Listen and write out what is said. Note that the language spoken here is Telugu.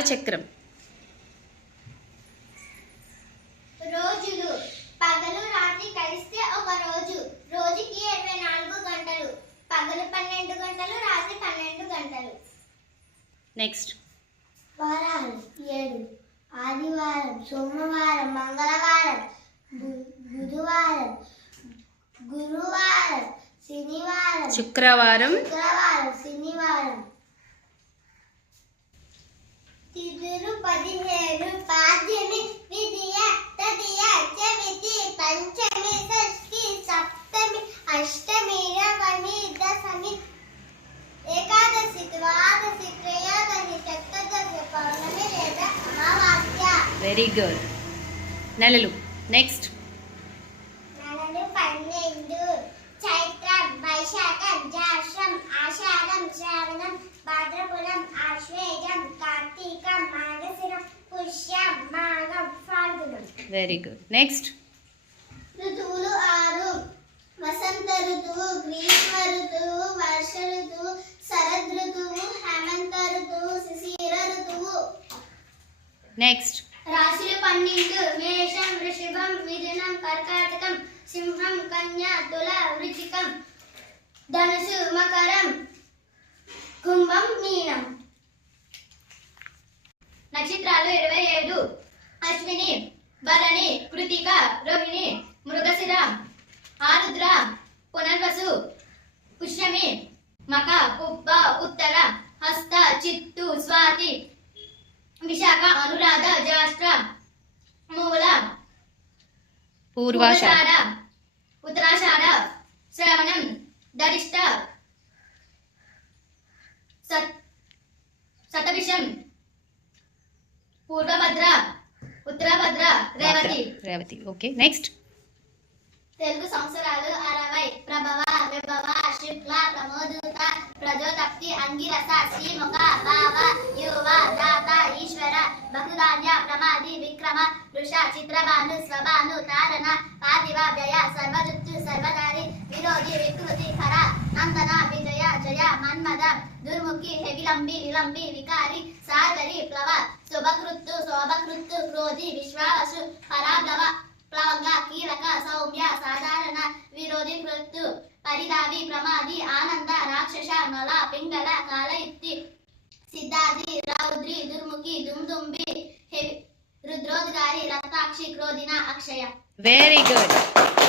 కాలచక్రం. రోజులు పగలు రాత్రి కలిస్తే ఒక రోజు. రోజుకి 24 గంటలు. పగలు 12 గంటలు, రాత్రి 12 గంటలు. నెక్స్ట్. వారాలు 7. ఆదివారం, సోమవారం, మంగళవారం, బుధవారం, గురువారం, శనివారం, శుక్రవారం, శనివారం. తిథులు 17. పాడ్యమి, ద్వితీయ, తృతీయ, చవితి, పంచమి, షష్ఠి, సప్తమి, అష్టమి, నవమి, దశమి, ఏకాదశి, ద్వాదశి, త్రయోదశి, చతుర్దశి, పౌర్ణమి లేదా అమావాస్య. Very good. నెలలు. నెక్స్ట్. నెలలు 12. చైత్రం, వైశాఖం, జ్యేష్ఠం, ఆషాఢం, శ్రావణం, భాద్రపదం, ఆశ్వేజం, కార్తీకం, మార్గశిరం, పుష్యం, మాఘం, ఫాల్గుణం. Very good. నెక్స్ట్. ఋతువులు 6. వసంత ఋతువు, గ్రీష్మ ఋతువు, వర్ష ఋతువు, శరద్ ఋతువు, హేమంత ఋతువు, శిశిర ఋతువు. నెక్స్ట్. రాశులు 12. మేషం, వృషభం, మిథునం, కర్కాటకం, సింహం, కన్యా, తుల, వృశ్చికం, ధనుసు, మకరం, కుంభం, మీనం. నక్షత్రాలు 27. అశ్విని, భరణి, కృతిక, రోహిణి, మృగశిర, ఆరుద్ర, పునర్వసు, పుష్యమి, మక, పుబ్బ, ఉత్తర, హస్త, చిత్తు, స్వాతి, విశాఖ, అనురాధ, జ్యేష్ఠ, మూల, పూర్వాషాఢ, ఉత్తరాషాఢ, శ్రవణం, ధరిష్ట, శతభిషం, పూర్వభద్ర, ఉత్తరభద్ర, రేవతి. ఓకే. నెక్స్ట్. తెలుగు సంవత్సరాలు 60. ప్రభవ, విభవ, శుక్ల, ప్రమోదూత, ప్రజోతప్తి, అంగిరస, శ్రీముఖ, భావ, యువ, దాత, ఈశ్వర, బహుధాన్య, ప్రమాది, విక్రమ, వృష, చిత్రభాను, స్వభాను, తారణ, పార్థివ, వ్యయ, సర్వజుత్తు, సర్వదారి, విరోధి, వికృతి, ఖర, నందన, విజయ, జయ, మన్మద, దుర్ముఖి, విలంబి, విలంబి, వికారి, సాగరి, ప్లవ, శుభకృత్తు, శోభకృత్తు, క్రోధి, విశ్వావసు, పరాభవ, ప్లవంగ, కీలక, సౌమ్య, సాధారణ, విరోధి, కృత్తు, పరిదావి, ప్రమాది, ఆనంద, రాక్షస, మల, పింగళ, కాలయుక్తి, సిద్ధార్థి, రౌద్రి, దుర్ముఖి, దుమ్దుంబి, రుద్రోద్గారి, రక్తాక్షి, క్రోధిన, అక్షయ. Very good.